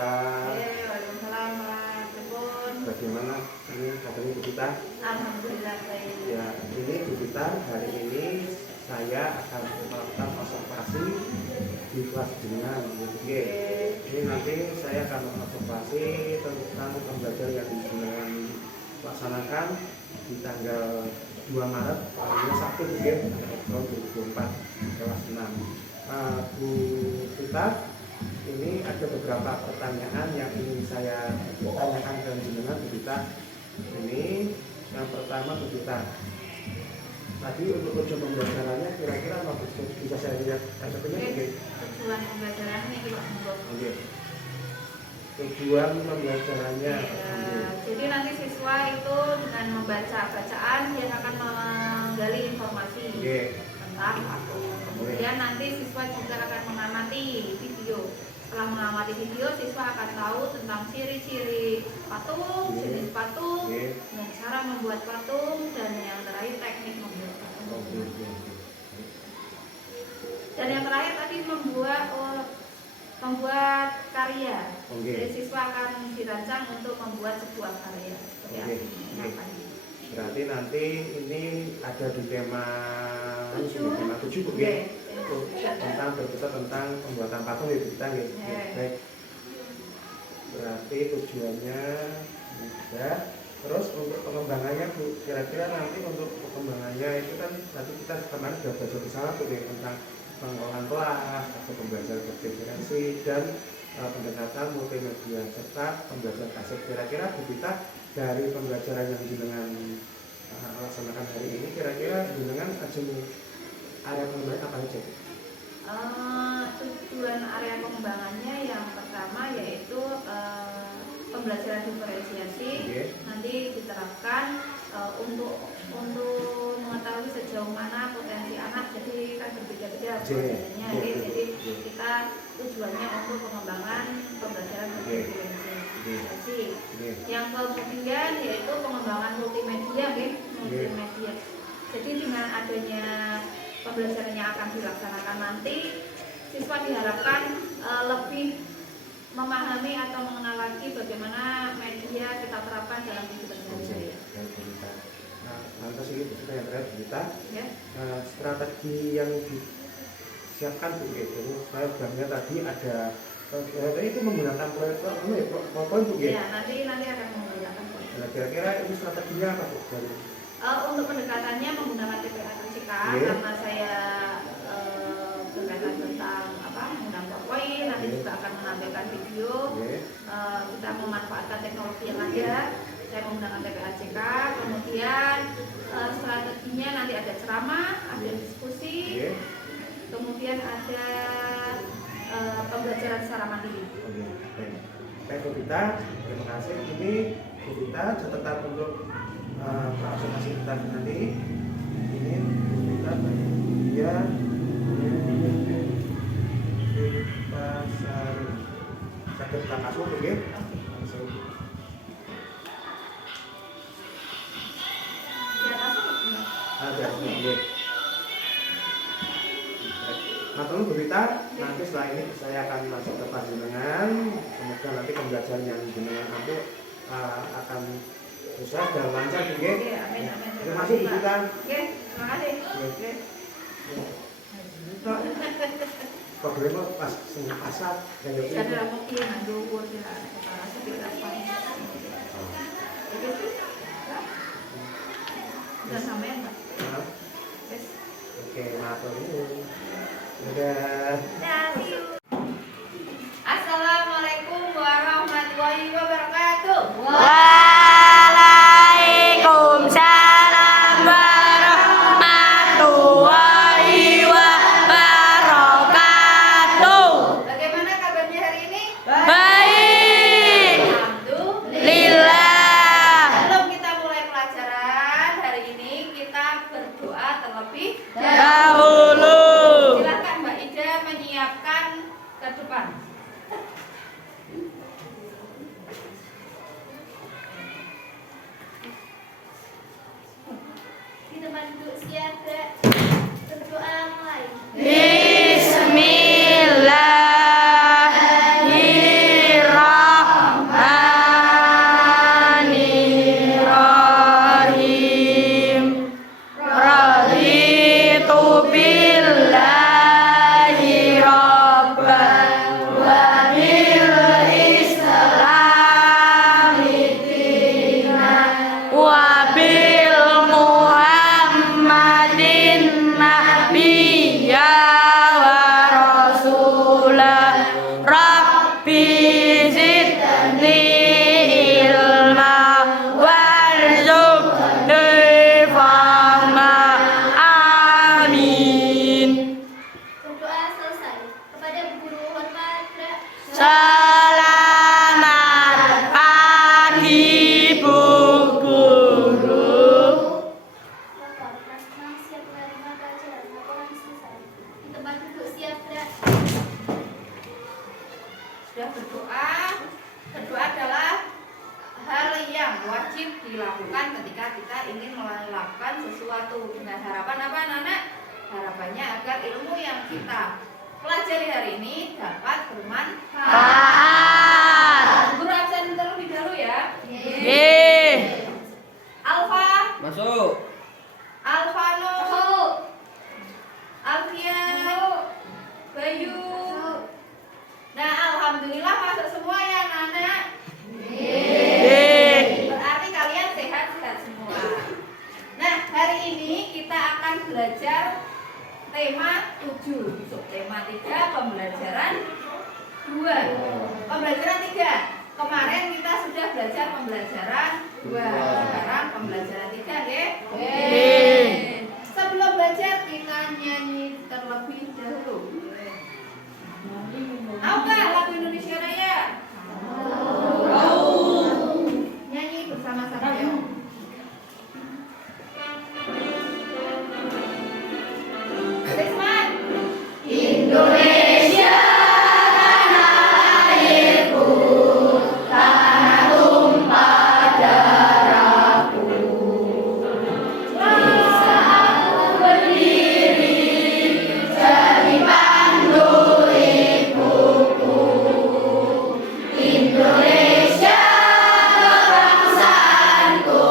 Vita. Waalaikumsalam warahmatullahi. Bagaimana ini kabarnya Bu Vita? Alhamdulillah baik. Ya, ini Bu Vita, hari ini saya akan melakukan observasi di kelas jenengan. Oke. Ini nanti saya akan observasi tentang pembelajaran yang jenengan laksanakan di tanggal 2 Maret hari Sabtu tahun 2024 kelas 6. Bu Vita, ini ada beberapa pertanyaan yang ingin saya tanyakan ke jenengan Bu Vita. Ini yang pertama Bu Vita. Tadi untuk tujuan pembelajarannya kira-kira apa bisa saya lihat resepnya mungkin? Tujuan pembelajarannya itu Pak Mbok. Oke. Tujuan pembelajarannya. Jadi nanti siswa itu dengan membaca bacaan dia akan menggali informasi tentang patung. Kemudian nanti siswa juga akan mengamati video. Setelah mengamati video, siswa akan tahu tentang ciri-ciri patung, jenis patung, dan cara membuat patung, dan yang terakhir teknik membuat patung. Dan yang terakhir tadi membuat karya. Jadi siswa akan dirancang untuk membuat sebuah karya. Berarti nanti ini ada di tema 7 tentang berkisah tentang pembuatan patung ya kita ya. Baik. Berarti tujuannya mudah. Terus untuk pengembangannya Bu, kira-kira nanti untuk pengembangannya itu kan tadi kita kemarin sudah belajar bersama tuh ya, tentang pengolahan kelas atau pembelajaran berdiferensi dan pendekatan multimedia serta pembelajaran kaset. Kira-kira Bu Vita dari pembelajaran yang jenengan laksanakan hari ini, kira-kira jenengan area pengembangan apa saja? Tujuan area pengembangannya yang pertama yaitu pembelajaran diferensiasi. Nanti diterapkan untuk mengetahui sejauh mana potensi anak, jadi kan berbeda-beda potensinya. Jadi kita tujuannya untuk pengembangan pembelajaran diferensiasi. Yang kemudian yaitu pengembangan multimedia, multimedia. Jadi dengan adanya pembelajaran yang akan dilaksanakan nanti, siswa diharapkan lebih memahami atau mengenal lagi bagaimana media kita terapkan dalam kehidupan sehari-hari. Lantas ini kita yang terakhir kita strategi yang disiapkan Bu itu, saya bilangnya tadi ada itu menggunakan proyektor, PowerPoint Bu ya? Nanti akan menggunakan PowerPoint. Nah, kira-kira ini strateginya apa Bu? Untuk pendekatannya menggunakan TPA-TCK karena saya berkaitan tentang menggunakan PowerPoint, nanti juga akan menampilkan video. Kita memanfaatkan teknologi yang ada. Saya menggunakan TPA-TCK, kemudian strateginya nanti ada ceramah, ada diskusi, kemudian ada pembelajaran secara mandiri. Baik Bu Vita, terima kasih. Ini Bu Vita catatan untuk presentasi kita nanti. Ini Bu Vita dia pasar sakit kasur ya. Matur Bu Vita, nanti setelah ini saya akan masuk ke panjenengan. Semoga nanti pembelajaran yang jenengan ambil akan sukses dan lancar Bu. Terima kasih Bu Vita. Terima kasih. Problemnya pas setengah pasar dan itu. Ada kopi yang dulu ya, sekitar udah sampai enggak? Oke, matur nuwun. Dadah. Assalamualaikum warahmatullahi wabarakatuh. Waalaikumsalam warahmatullahi wabarakatuh. Bagaimana kabarnya hari ini? Baik. Alhamdulillah. Sebelum kita mulai pelajaran hari ini, kita berdoa terlebih dahulu. Silakan Mbak Ida menyiapkan Sudah berdoa. Berdoa adalah hal yang wajib dilakukan ketika kita ingin melakukan sesuatu dengan harapan apa anak-anak? Harapannya agar ilmu yang kita pelajari hari ini dapat bermanfaat. Guru absen terlebih dahulu ya. Ye. Alfa, Masuk. Alvano, Alfia, Bayu. Nah, alhamdulillah masuk semua ya anak-anak. Ye. Berarti kalian sehat-sehat semua. Nah, hari ini kita akan belajar tema 7. Subtema 3, pembelajaran 2. Pembelajaran 3. Kemarin kita sudah belajar pembelajaran 2. Sekarang pembelajaran 3 ya. Sebelum belajar kita nyanyi terlebih dahulu. Tahu nggak lagu Indonesia Raya? Nyanyi bersama-sama ya. Desman. Indonesia tanah airku, tanah tumpah darahku. Di saat berdiri jadi pandu ibuku. Indonesia kebangsaanku,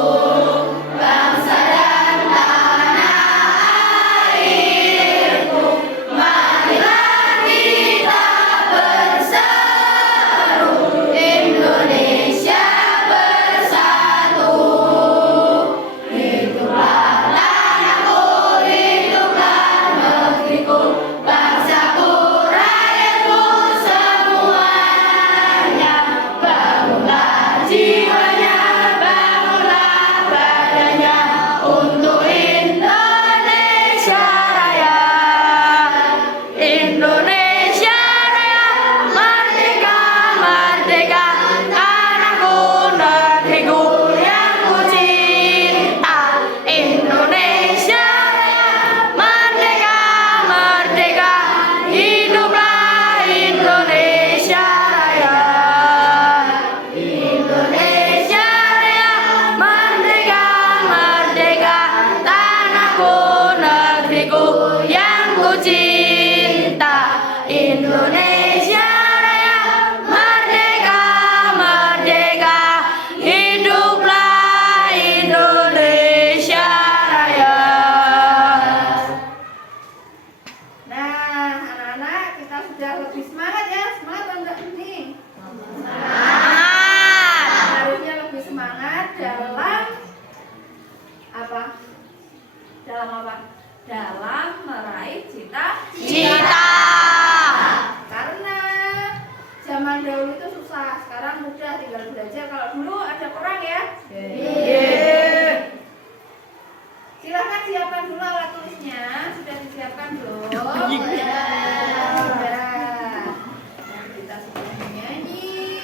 bangsa dan tanah airku. Marilah kita berseru, Indonesia bersatu. Hiduplah tanahku, hiduplah negeriku, bangsaku, rakyatku semuanya. Bangunlah jiwanya, bangunlah badannya untuk Indonesia Raya. Indonesia Raya, merdeka, merdeka, tanahku, negeriku yang ku cinta. Indonesia Raya, merdeka, merdeka, hiduplah Indonesia Raya. Indonesia Raya, merdeka, merdeka, tanahku, negeriku yang ku cinta. Indonesia Raya, merdeka, merdeka, hiduplah Indonesia Raya. Nah, anak-anak kita sudah lebih semangat ya. Semangat atau enggak nih? Semangat. Harusnya lebih semangat dalam apa? Dalam apa? Dalam meraih cita-cita. Karena zaman dahulu itu susah, sekarang mudah tinggal belajar. Kalau dulu ada perang ya. Silahkan siapkan dulu alat tulisnya. Sudah disiapkan belum? Sudah. Nah, kita sudah menyanyi.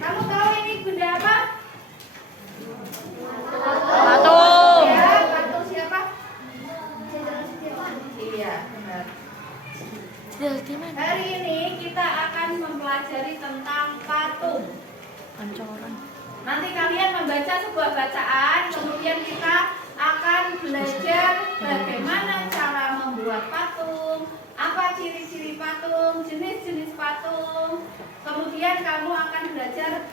Kamu tahu ini benda apa? Patung. Ya, patung siapa? Iya, benar. Hari ini kita akan mempelajari tentang patung. Nanti kalian membaca sebuah bacaan, kemudian kita akan belajar bagaimana cara membuat patung, apa ciri-ciri patung, jenis-jenis patung. Kemudian kamu akan belajar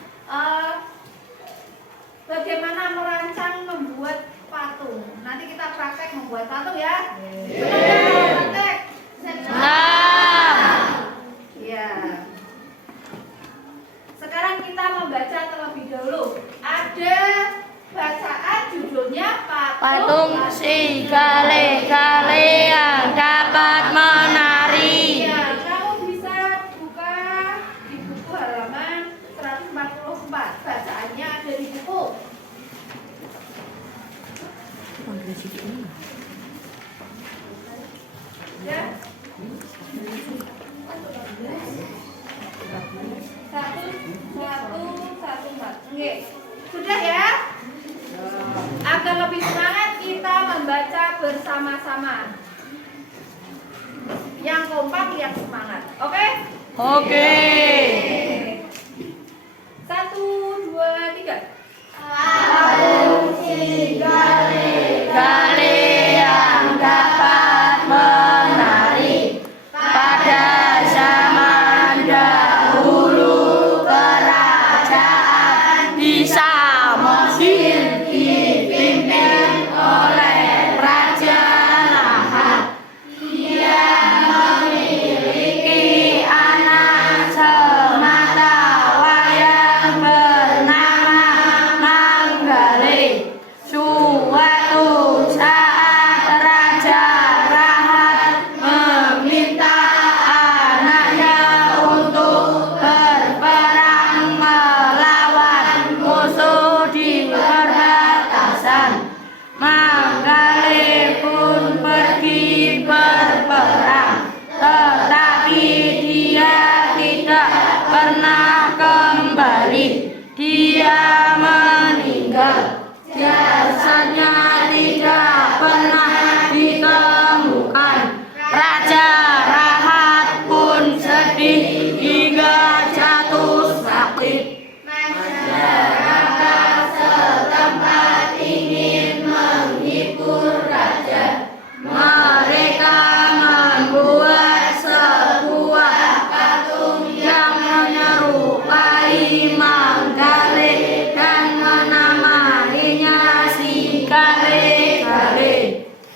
bagaimana merancang membuat patung. Nanti kita praktek membuat patung ya. Benar, praktek. Ya. Sekarang kita membaca terlebih dahulu. Ada bacaan judulnya Patung si kale-kale yang dapat menari. Ya, kamu bisa buka di buku halaman 144. Bacaannya ada di buku. Ya. Satu, empat. Oke. Sudah ya? Agar lebih semangat kita membaca bersama-sama. yang semangat. Oke? Oke. 1, 2, 3. Gale yang dapat menari pada zaman dahulu kerajaan di Samosir dipimpin oleh Raja Lahat. Dia memiliki anak semata wayang bernama Manggale. Suatu saat Raja Rahat meminta anaknya untuk berperang melawan musuh di perbatasan. Manggale pun pergi berperang, tetapi dia tidak pernah kembali. Dia meninggal. Jasadnya tidak pernah ditemukan. Raja Rahat pun sedih hingga jatuh sakit. Masyarakat setempat ingin menghibur raja. Mereka membuat sebuah patung yang menyerupai Manggale dan menamainya si Gale-Gale.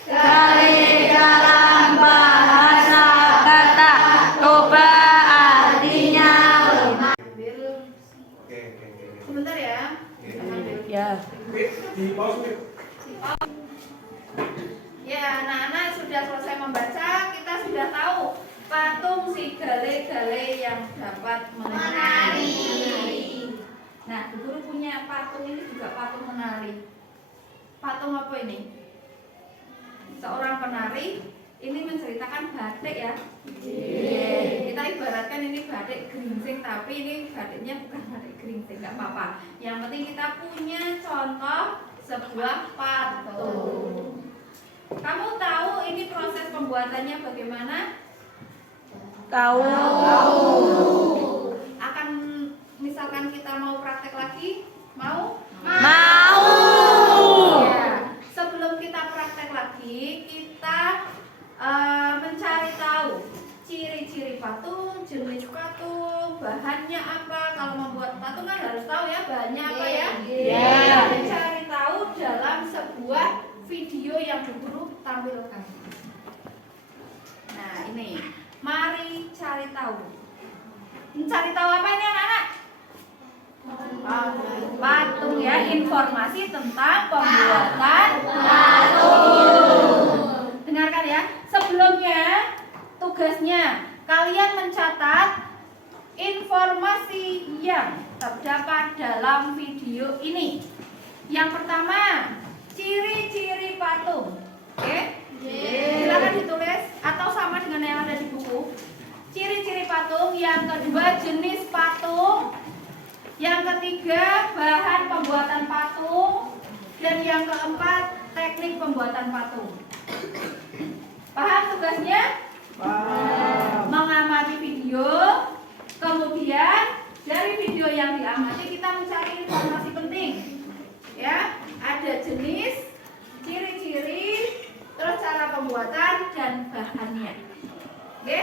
Gale dalam bahasa kata Toba artinya lemah. Oke. Sebentar ya. Ya. Di pause. Ya, anak-anak sudah selesai membaca, kita sudah tahu patung si Gale-Gale yang dapat menari. Nah, Bu Guru punya patung ini juga patung menari. Patung apa ini? Seorang penari, ini menceritakan batik ya. Kita ibaratkan ini batik geringsing, tapi ini batiknya bukan batik geringsing, nggak apa-apa. Yang penting kita punya contoh sebuah patung. Kamu tahu ini proses pembuatannya bagaimana? Tahu. Akan misalkan kita mau praktek lagi, mau? Mau. Ya. Sebelum kita praktek lagi, kita mencari tahu ciri-ciri patung, jenis patung, bahannya apa. Kalau membuat patung kan harus tahu ya bahannya apa ya. Kita mencari tahu dalam sebuah video yang Bu Guru tampilkan. Nah ini, mari cari tahu. Mencari tahu apa ini anak-anak? Patung ya, informasi tentang pembuatan patung. Dengarkan ya, sebelumnya tugasnya kalian mencatat informasi yang terdapat dalam video ini. Yang pertama, ciri-ciri patung. Oke? Silakan ditulis atau sama dengan yang ada di buku. Ciri-ciri patung. Yang kedua, jenis patung. Yang ketiga, bahan pembuatan patung. Dan yang keempat, teknik pembuatan patung. Paham tugasnya? Mengamati video. Kemudian dari video yang diamati kita mencari informasi penting. Ya, ada jenis, ciri-ciri, terus cara pembuatan dan bahannya. Oke?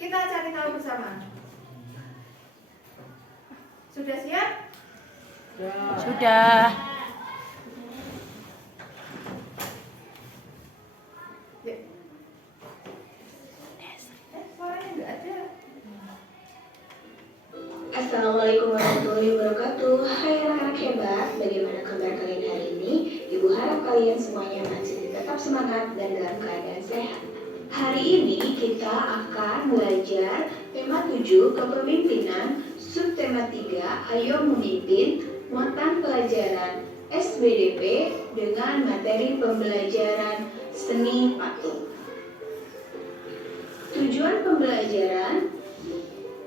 Kita cari tahu bersama. Sudah siap? Sudah. Ya. Suaranya nggak ada. Assalamualaikum warahmatullahi wabarakatuh. Hai anak-anak hebat, bagaimana kabar kalian hari ini? Ibu harap kalian semuanya masih tetap semangat dan dalam keadaan sehat. Hari ini kita akan belajar tema 7 kepemimpinan, subtema 3 ayo memimpin, muatan pelajaran SBDP dengan materi pembelajaran seni patung. Tujuan pembelajaran: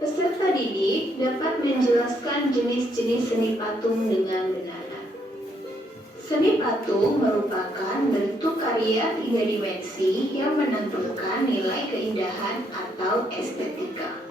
peserta didik dapat menjelaskan jenis-jenis seni patung dengan benar. Seni patung merupakan bentuk karya karya tiga dimensi yang menampilkan nilai keindahan atau estetika.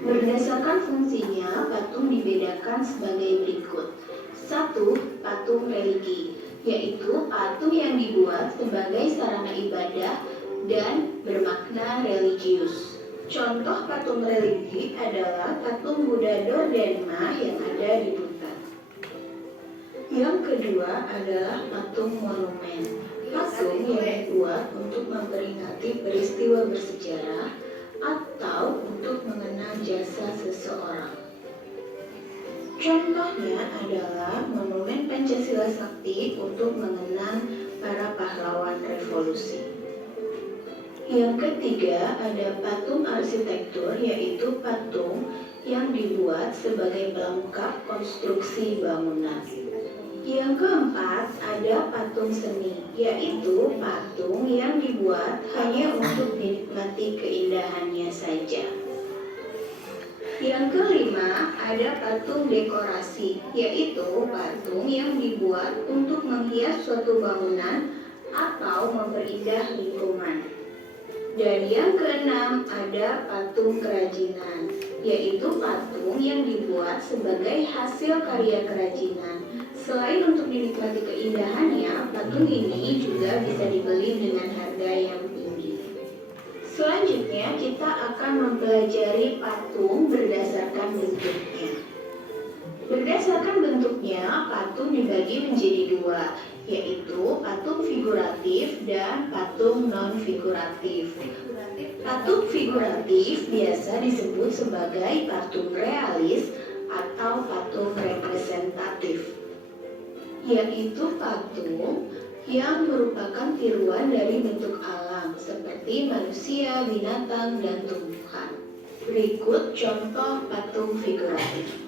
Berdasarkan fungsinya, patung dibedakan sebagai berikut. 1. Patung religi, yaitu patung yang dibuat sebagai sarana ibadah dan bermakna religius. Contoh patung religi adalah patung Buddha Dordharma yang ada di Butan. Yang kedua adalah patung monumen. Patung yang dibuat untuk memperingati peristiwa bersejarah atau untuk mengenang jasa seseorang. Contohnya adalah monumen Pancasila Sakti untuk mengenang para pahlawan revolusi. Yang ketiga ada patung arsitektur, yaitu patung yang dibuat sebagai pelengkap konstruksi bangunan. Yang keempat ada patung seni, yaitu patung yang dibuat hanya untuk dinikmati keindahannya saja. Yang kelima ada patung dekorasi, yaitu patung yang dibuat untuk menghias suatu bangunan atau memperindah lingkungan. Dan yang keenam ada patung kerajinan, yaitu patung yang dibuat sebagai hasil karya kerajinan. Selain untuk dinikmati keindahannya, patung ini juga bisa dibeli dengan harga yang tinggi. Selanjutnya kita akan mempelajari patung berdasarkan bentuknya. Berdasarkan bentuknya, patung dibagi menjadi dua, yaitu patung figuratif dan patung non-figuratif. Patung figuratif biasa disebut sebagai patung realis atau patung representatif, yaitu patung yang merupakan tiruan dari bentuk alam seperti manusia, binatang, dan tumbuhan. Berikut contoh patung figuratif.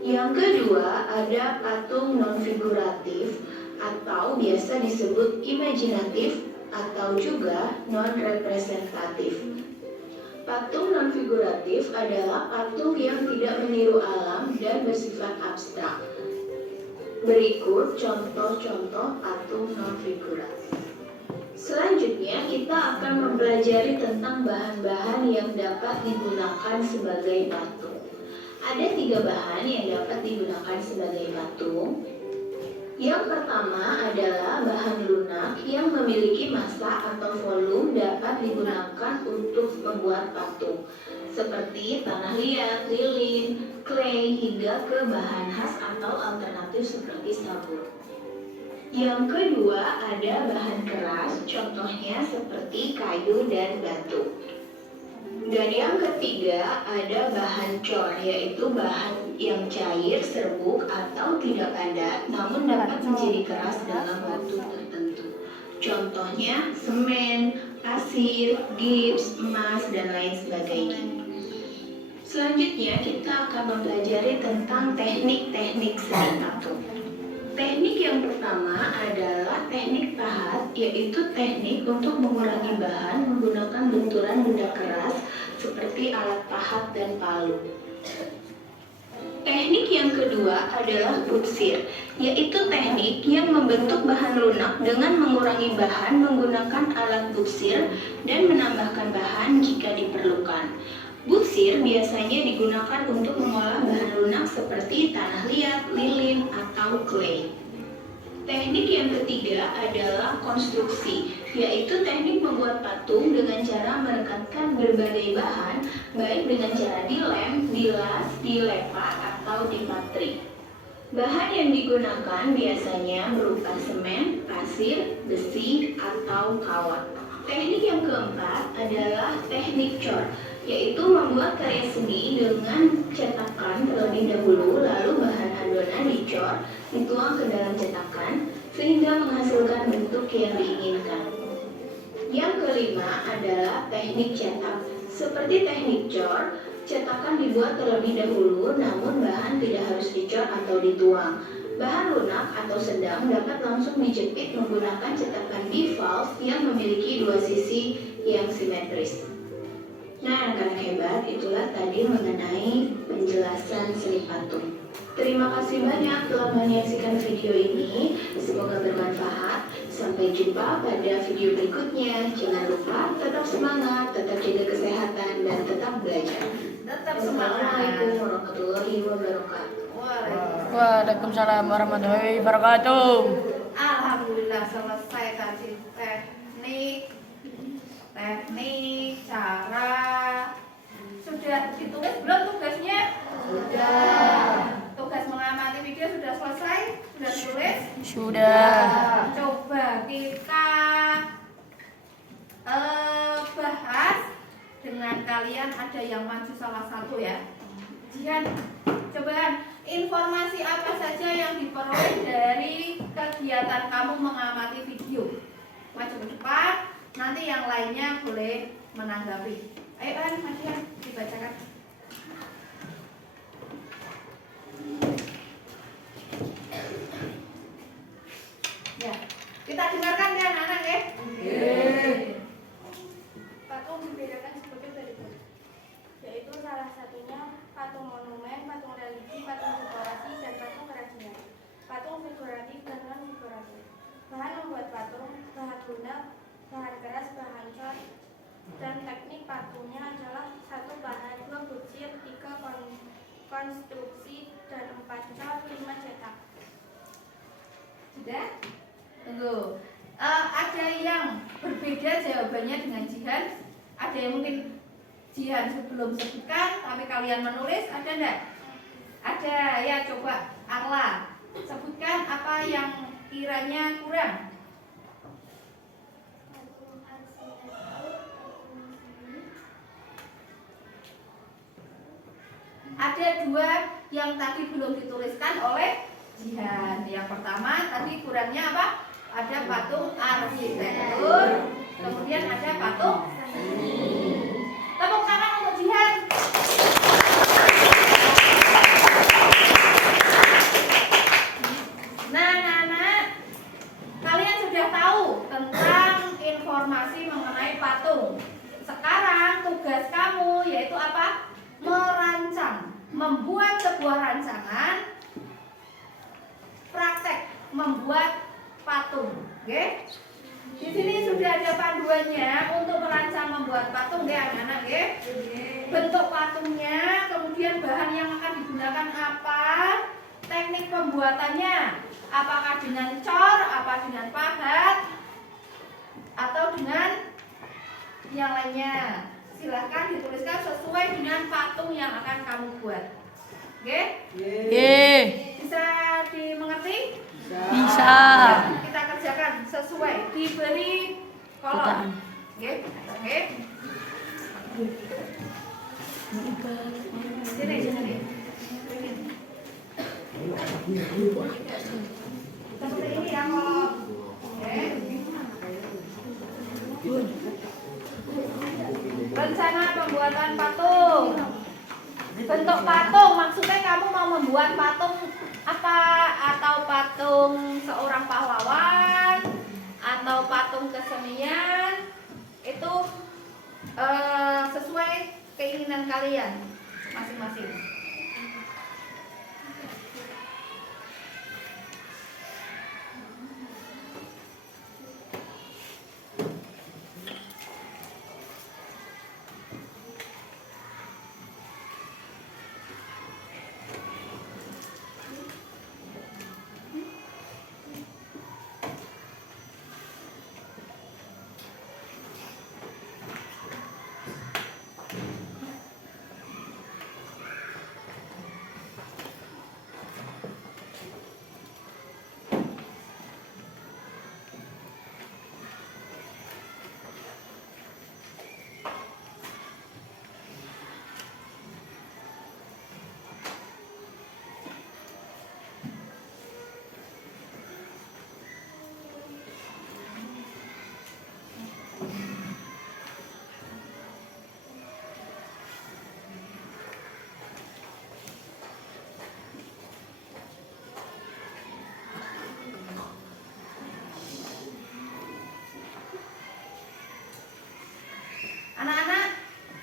Yang kedua ada patung non-figuratif atau biasa disebut imajinatif atau juga non-representatif. Patung non-figuratif adalah patung yang tidak meniru alam dan bersifat abstrak. Berikut contoh-contoh patung non-figuratif. Selanjutnya kita akan mempelajari tentang bahan-bahan yang dapat digunakan sebagai patung. Ada 3 bahan yang dapat digunakan sebagai patung. Yang pertama adalah bahan lunak yang memiliki massa atau volume dapat digunakan untuk membuat patung, seperti tanah liat, lilin, clay, hingga ke bahan khas atau alternatif seperti sabun. Yang kedua ada bahan keras, contohnya seperti kayu dan batu. Dan yang ketiga ada bahan cor, yaitu bahan yang cair, serbuk, atau tidak padat namun dapat menjadi keras dalam waktu tertentu. Contohnya semen, pasir, gips, emas, dan lain sebagainya. Selanjutnya kita akan mempelajari tentang teknik-teknik seni patung. Teknik yang pertama adalah teknik pahat, yaitu teknik untuk mengurangi bahan menggunakan benturan benda keras seperti alat pahat dan palu. Teknik yang kedua adalah butsir, yaitu teknik yang membentuk bahan lunak dengan mengurangi bahan menggunakan alat butsir dan menambahkan bahan jika diperlukan. Butsir biasanya digunakan untuk mengolah bahan lunak seperti tanah liat, lilin, atau clay. Teknik yang ketiga adalah konstruksi, yaitu teknik membuat patung dengan cara merekatkan berbagai bahan, baik dengan cara dilem, dilas, dilepak, atau dipatri. Bahan yang digunakan biasanya berupa semen, pasir, besi, atau kawat. Teknik yang keempat adalah teknik cor, yaitu membuat karya seni dengan cetakan terlebih dahulu, lalu bahan adonan dicor, dituang ke dalam cetakan, sehingga menghasilkan bentuk yang diinginkan. Yang kelima adalah teknik cetak. Seperti teknik cor, cetakan dibuat terlebih dahulu, namun bahan tidak harus dicor atau dituang. Bahan lunak atau sedang dapat langsung dijepit menggunakan cetakan bivalve yang memiliki 2 sisi yang simetris. Nah, anak-anak hebat, itulah tadi mengenai penjelasan seni patung. Terima kasih banyak telah menyaksikan video ini. Semoga bermanfaat. Sampai Sampai jumpa pada video berikutnya. Jangan lupa tetap semangat, tetap jaga kesehatan, dan tetap belajar. Tetap semangat. Assalamualaikum warahmatullahi wabarakatuh. Waalaikumsalam warahmatullahi wabarakatuh. Alhamdulillah selesai tadi teknik cara. Sudah ditulis belum tugasnya? Sudah. Tugas mengamati video sudah selesai? Sudah ditulis? Sudah. Coba kita bahas dengan kalian, ada yang maju salah satu ya. Jihan, coba informasi apa saja yang diperoleh dari kegiatan kamu mengamati video. Maju ke depan, nanti yang lainnya boleh menanggapi. Ayo An, maju An, dibacakan. Ya, kita dengarkan ya anak-anak ya. Patung dibedakan sebagai berikut, yaitu salah satunya patung monumen, patung religi, patung dekorasi, dan patung kerajinan. Patung figuratif dan non-figuratif. Bahan membuat patung, bahan lunak, bahan keras, bahan cat, dan teknik patungnya adalah 1 bahan, 2 bucir, 3 konstruksi, dan 4 cat, 5 cetak. Sudah? Tunggu. Ada yang berbeda jawabannya dengan Jihan? Ada yang mungkin Jihan sebelum sebutkan tapi kalian menulis, ada enggak? Ada ya, coba Arla sebutkan apa yang kiranya kurang. Ada 2 yang tadi belum dituliskan oleh Jihan. Yang pertama tadi kurangnya apa? Ada patung arsitektur, kemudian ada patung seni. Tepuk tangan untuk Jihan. Nah, anak-anak, kalian sudah tahu tentang informasi mengenai patung. Sekarang tugas kamu yaitu apa? Merancang, membuat sebuah rancangan, praktek membuat patung, oke? Di sini sudah ada panduannya untuk merancang membuat patung, ya anak-anak, ya. Bentuk patungnya, kemudian bahan yang akan digunakan apa, teknik pembuatannya, apakah dengan cor, apa dengan pahat, atau dengan yang lainnya. Silahkan dituliskan sesuai dengan patung yang akan kamu buat, oke? Bisa dimengerti? Bisa. Kita kerjakan sesuai diberi kolom. Oke. Sini. Seperti ini ya kolom. Oke. Rencana pembuatan patung. Bentuk patung, maksudnya kamu mau membuat patung apa? Atau patung seorang pahlawan, atau patung kesenian, itu sesuai keinginan kalian masing-masing.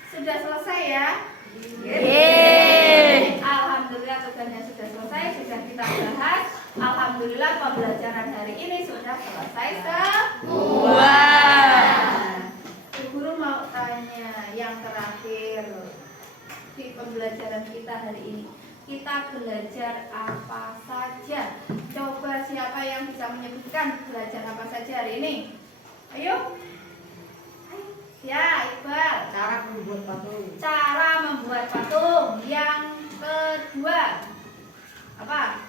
Sudah selesai ya? Alhamdulillah tugasnya sudah selesai, sudah kita bahas. Alhamdulillah pembelajaran hari ini sudah selesai. hari ini? Kita belajar apa saja? Coba siapa yang bisa menyebutkan belajar apa saja hari ini? Ayo. Ya, Iqbal. Cara membuat patung. Cara membuat patung. Yang kedua, apa?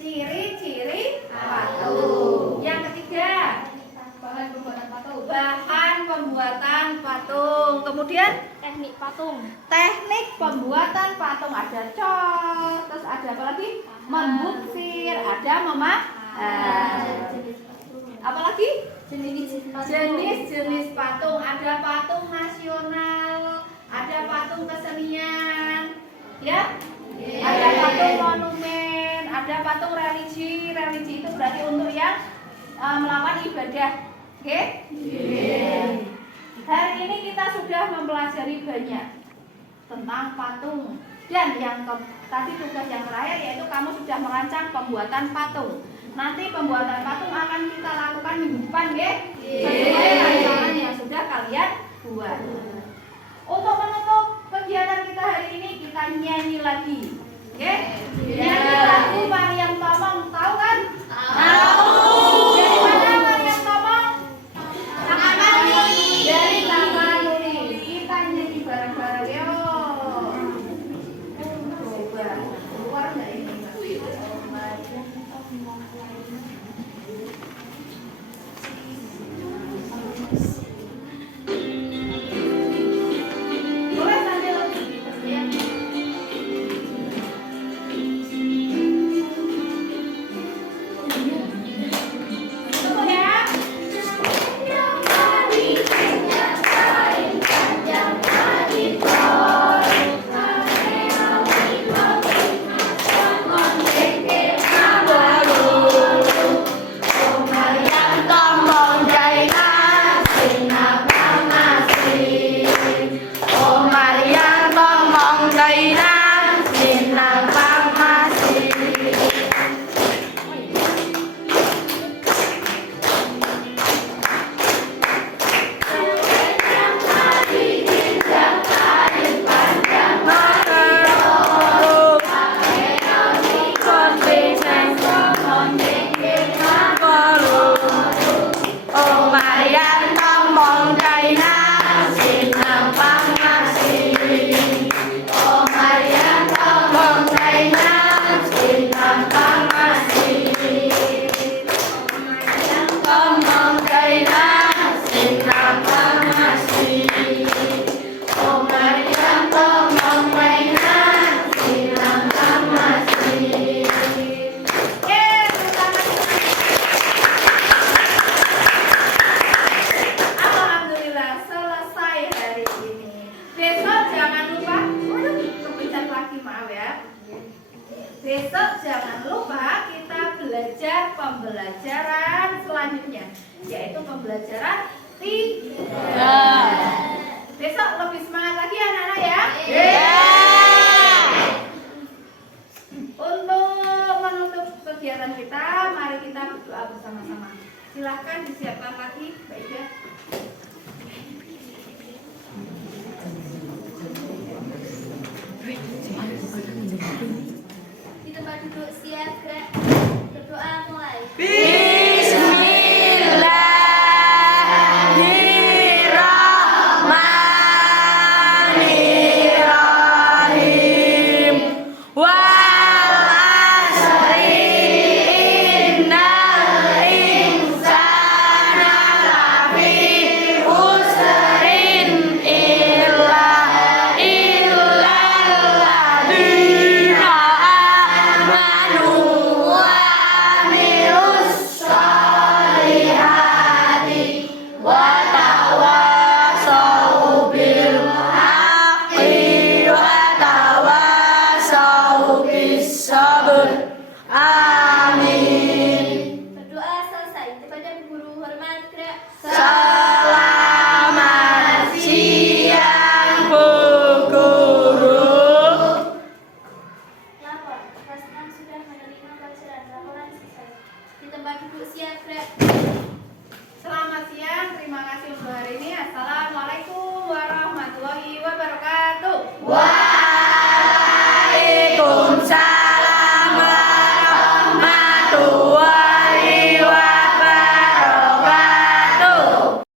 Ciri-ciri patung. Yang ketiga, Bahan pembuatan patung. bahan pembuatan patung. Kemudian Teknik patung. teknik pembuatan patung, ada cor, terus ada apa lagi? Membutsir, ada apa lagi? Jenis-jenis patung, ada patung nasional, ada patung kesenian, ya? Ada patung monumen, ada patung religi. Religi itu berarti untuk yang melakukan ibadah. Oke? Hari ini kita sudah mempelajari banyak tentang patung. Dan yang tadi tugas yang terakhir yaitu kamu sudah merancang pembuatan patung. Nanti pembuatan patung akan kita lakukan minggu depan, ya? Sesuai rancangan yang sudah kalian buat. Untuk menutup kegiatan kita hari ini, kita nyanyi lagi. Oke? Nyanyi lagu Maryam Tomong, tahu kan? Tahu. Dari mana Maryam Tomong? Tamanuli. Dari Tamanuli. Kita nyanyi bareng-bareng, yo. Coba keluar nggak ini? Boleh sambil ya. Tunggu ya. Alhamdulillah selesai hari ini. Besok jangan lupa, waduh kepencet lagi, maaf ya. Besok jangan lupa kita belajar pembelajaran selanjutnya, yaitu pembelajaran 3. Besok lebih semangat lagi anak-anak ya. Untuk menutup kegiatan kita, mari kita berdoa bersama-sama. Silahkan disiapkan lagi, Mbak Ida. Di tempat duduk siap, gerak. Berdoa mulai. Bismillahirrahmanirrahim. Wal asri innal insana lafi khusrin illa alladzina amanu wa amilus solihati wa tawasau bil haqqi wa tawasau bis sabr. Amin. Berdoa selesai. Kepada guru hormat, gerak. Selamat siang Bu Guru. Lapor. Kelas 6 sudah menerima pelajaran laporan selesai. Di tempat duduk siap, gerak. Selamat siang, terima kasih